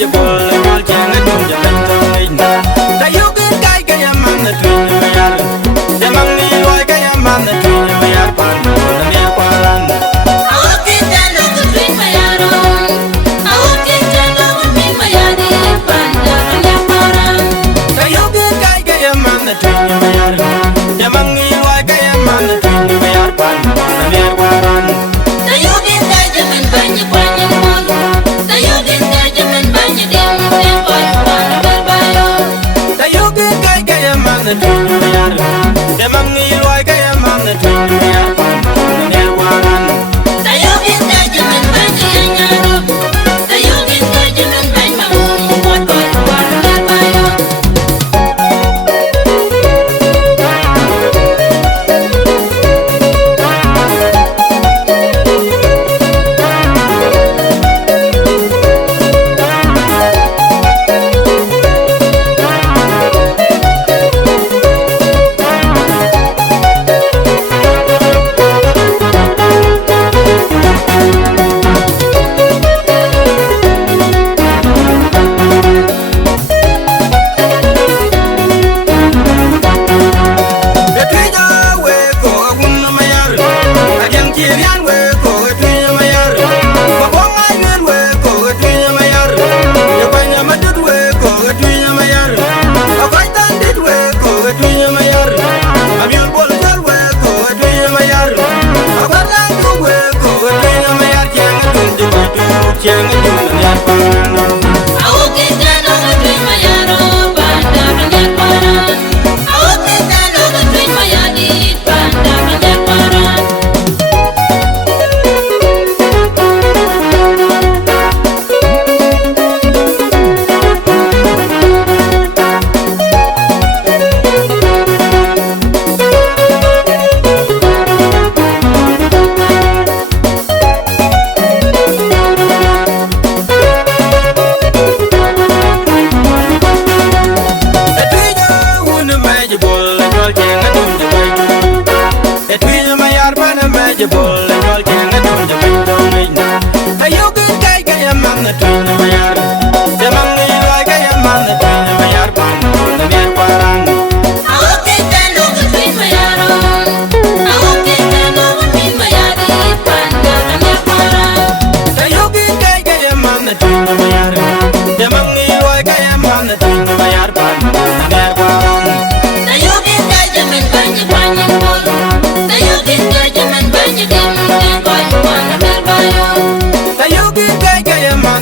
je bol wal chang dum je ben tong ta yu kin kai ka ya man na tu me yar ya mang ni loi ka ya man na tu me yar pan na me kwaran ta yu kin kai ka ya man na tu me yar ya mang ni loi ka ya man na tu me yar pan na me kwaran the dream of the other. The money you like, I am on the dream of the other. The one. The young Benjamin Benjamin. The young Benjamin Benjamin. What by the water by you?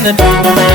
The